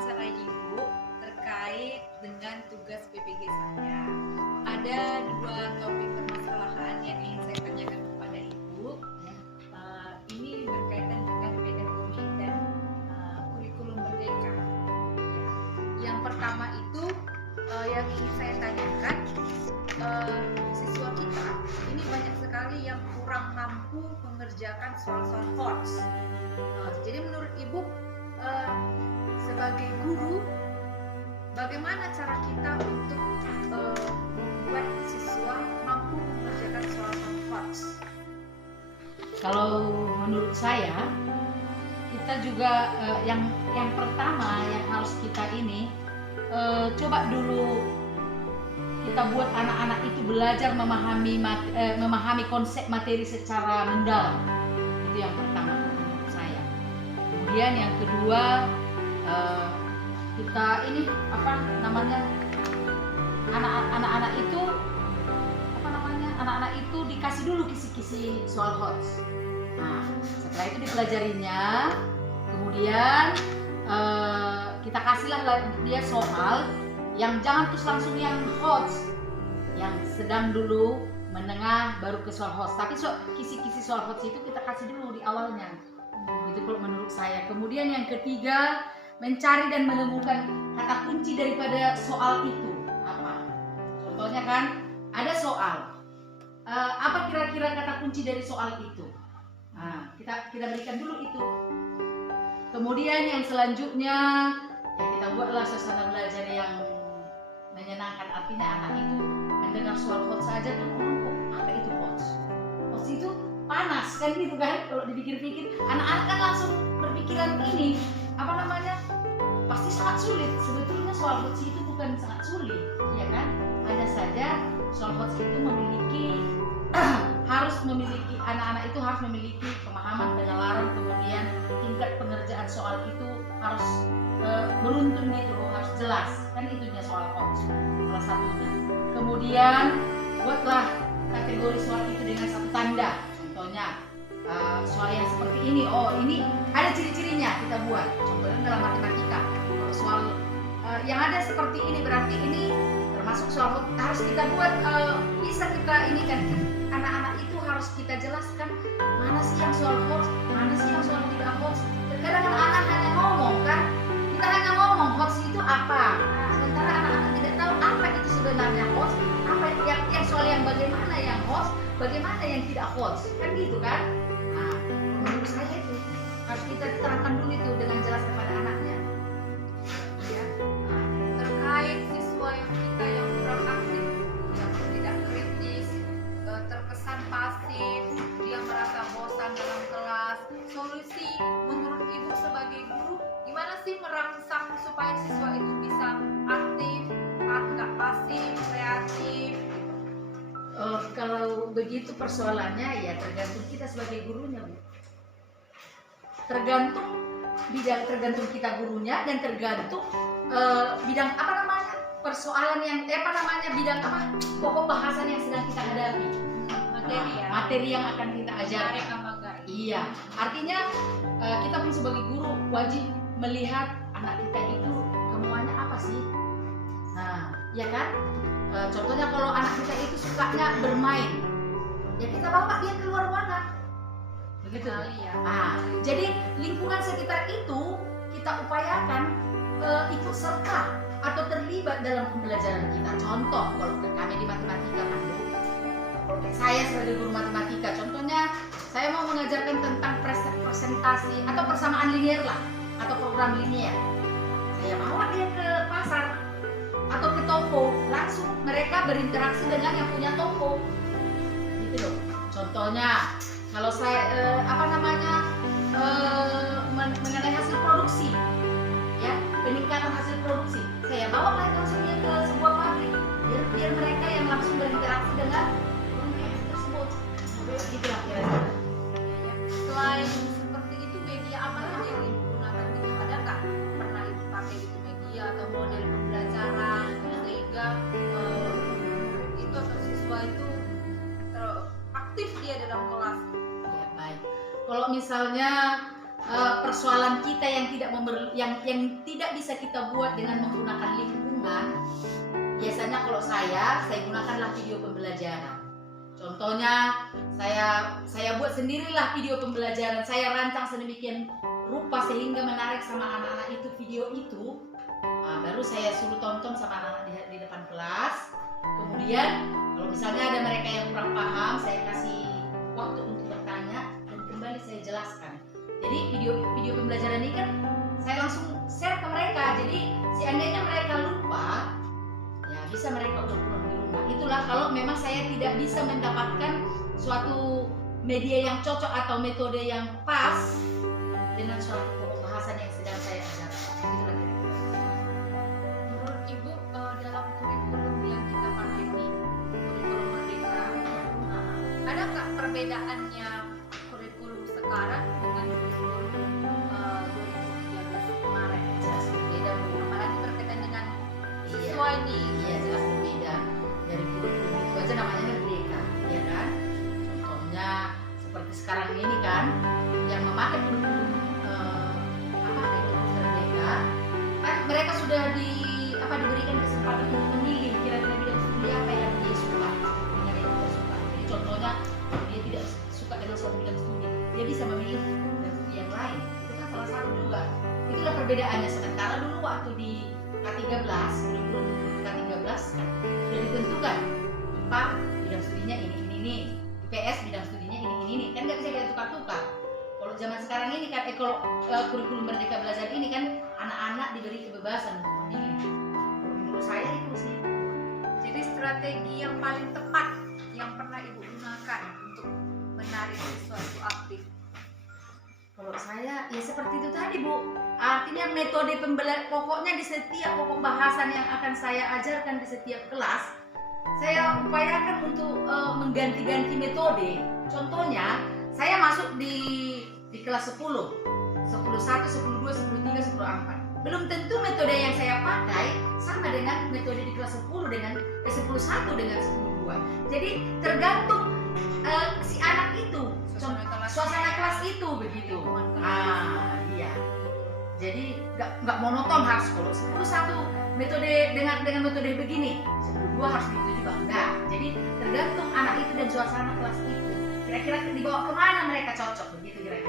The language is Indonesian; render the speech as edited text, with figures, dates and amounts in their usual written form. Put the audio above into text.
wawancara Ibu terkait dengan tugas PPG saya. Ada dua topik permasalahan yang ingin saya tanyakan kepada Ibu. Ini berkaitan dengan pedagogi dan kurikulum merdeka. Yang pertama itu yang ingin saya tanyakan, siswa kita ini banyak sekali yang kurang mampu mengerjakan soal-soal HOTS. Jadi menurut Ibu, sebagai guru, bagaimana cara kita untuk membuat siswa mampu mengerjakan soal-soal HOTS? Kalau menurut saya, kita juga yang pertama yang harus kita ini coba dulu kita buat anak-anak itu belajar memahami konsep materi secara mendalam. Itu yang pertama menurut saya. Kemudian yang kedua, kita ini anak-anak itu dikasih dulu kisi-kisi soal HOTS. Nah, setelah itu dipelajarinya, kemudian kita kasihlah dia soal yang jangan terus langsung yang HOTS, yang sedang dulu, menengah, baru ke soal HOTS. Tapi kisi-kisi soal HOTS itu kita kasih dulu di awalnya. Itu kalau menurut saya. Kemudian yang ketiga, mencari dan menemukan kata kunci daripada soal itu apa. Contohnya kan ada soal, apa kira-kira kata kunci dari soal itu. Nah, kita berikan dulu itu. Kemudian yang selanjutnya, ya kita buatlah suasana belajar yang menyenangkan. Artinya anak itu mendengar soal HOTS saja kan, kok apa itu HOTS? HOTS itu panas kan gitu kan, kalau dipikir-pikir anak-anak kan langsung berpikiran ini pasti sangat sulit. Sebetulnya soal HOTS itu bukan sangat sulit, ya kan? Hanya saja soal HOTS itu anak-anak itu harus memiliki pemahaman, penalaran, kemudian tingkat pengerjaan soal itu harus beruntun gitu loh, harus jelas kan, itunya soal HOTS salah satunya. Kemudian buatlah kategori soal itu dengan satu tanda. Contohnya soal yang seperti ini, ini ada ciri-cirinya, kita buat. Contohnya dalam matematika, soal yang ada seperti ini berarti ini termasuk soal HOTS. Harus kita buat, bisa kita ini kan, anak-anak itu harus kita jelaskan mana sih yang soal HOTS, mana sih yang soal tidak HOTS. Terkadang kan anak hanya ngomong kan, kita hanya ngomong HOTS itu apa, sementara anak-anak tidak tahu apa itu sebenarnya HOTS, apa yang soal yang bagaimana yang HOTS, bagaimana yang tidak HOTS, kan gitu kan. Nah, menurut saya itu harus kita terangkan dulu itu dengan jelas kepada anaknya. Ya, terkait siswa kita yang kurang aktif, yang tidak kritis, terkesan pasif, dia merasa bosan dalam kelas. Solusi menurut Ibu sebagai guru, gimana sih merangsang supaya siswa itu bisa aktif, nggak pasif, kreatif? Kalau begitu persoalannya ya tergantung kita sebagai gurunya, Bu. Tergantung kita gurunya, dan tergantung bidang persoalan yang bidang pokok bahasan yang sedang kita hadapi, materi yang akan kita ajarkan. Iya, artinya kita pun sebagai guru wajib melihat anak kita itu kemauannya apa sih. Nah, ya kan? Contohnya kalau anak kita itu sukanya bermain, ya kita bawa dia keluar ruangan. Begitu ya. Jadi lingkungan sekitar itu kita upayakan ikut serta atau terlibat dalam pembelajaran kita. Contoh, kalau kami di matematika kan, Bu, saya sebagai guru matematika, contohnya saya mau mengajarkan tentang presentasi atau persamaan linear lah, atau program linear. Saya bawa dia ke pasar atau ke toko, langsung mereka berinteraksi dengan yang punya toko, gitu loh. Contohnya kalau saya mengenai hasil produksi, ya, peningkatan hasil produksi, saya bawa mereka langsung ke sebuah pabrik, biar mereka yang langsung berinteraksi dengan tersebut. Itulah kira-kira. Selain seperti itu, media apa saja yang Ibu gunakan? Ada nggak pernah Ibu pakai itu media atau model pembelajaran sehingga itu atau siswa itu aktif dia dalam kelas? Ya, baik. Kalau misalnya persoalan kita yang yang tidak bisa kita buat dengan menggunakan lingkungan, biasanya kalau saya gunakanlah video pembelajaran. Contohnya saya buat sendirilah video pembelajaran, saya rancang sedemikian rupa sehingga menarik sama anak-anak itu video itu. Baru saya suruh tonton sama anak-anak di depan kelas. Kemudian kalau misalnya ada mereka yang kurang paham, saya kasih waktu untuk bertanya dan kembali saya jelaskan. Jadi video pembelajaran ini kan saya langsung share ke mereka. Jadi seandainya mereka lupa, ya bisa mereka ulang di rumah. Itulah kalau memang saya tidak bisa mendapatkan suatu media yang cocok atau metode yang pas dengan suatu pembahasan yang sedang saya ajarkan. Itulah kira-kira. Menurut Ibu, dalam kurikulum yang kita pakai ini, kurikulum Merdeka, ada nggak perbedaannya kurikulum sekarang dengan kurikulum 2013 kemarin? Jelas berbeda, Bu. Apalagi berkaitan dengan Iya. siswa nih. Iya, jelas berbeda. Dari kurikulum itu aja namanya Merdeka, ya kan? Contohnya seperti sekarang ini kan, yang memakai kurikulum kurikulum Merdeka, kan mereka sudah diberikan kesempatan untuk memilih kira-kira bidang studi apa yang dia suka, dengan yang dia suka. Jadi contohnya dia tidak suka dengan suatu bidang studi, dia bisa memilih bidang studi yang lain. Itu kan salah satu juga. Itulah perbedaannya. Sementara dulu waktu di K13, kurikulum K13 kan sudah ditentukan Pak bidang studinya ini, IPS bidang studinya ini, kan nggak bisa kita tukar-tukar. Kalau zaman sekarang ini kan, kalau kurikulum Merdeka Belajar ini kan anak-anak diberi kebebasan untuk memilih. Menurut saya itu sih. Jadi strategi yang paling tepat yang pernah Ibu gunakan untuk menarik siswa itu aktif. Kalau saya ya seperti itu tadi, Bu. Artinya metode pokoknya di setiap pokok bahasan yang akan saya ajarkan di setiap kelas, saya upayakan untuk mengganti-ganti metode. Contohnya, saya masuk di kelas 10, 1, 10, 2, 10, 3, 10, 4. Belum tentu metode yang saya pakai sama dengan metode di kelas 10 dengan 10, 1 dengan 10, 2. Jadi tergantung si anak itu, suasana kelas itu begitu. Iya. Jadi nggak monoton harus kalau 10, 1 metode dengan metode begini, 10, 2 harus begitu juga enggak. Jadi tergantung anak itu dan suasana kelas itu. Kira-kira dibawa kemana mereka cocok begitu kira-kira.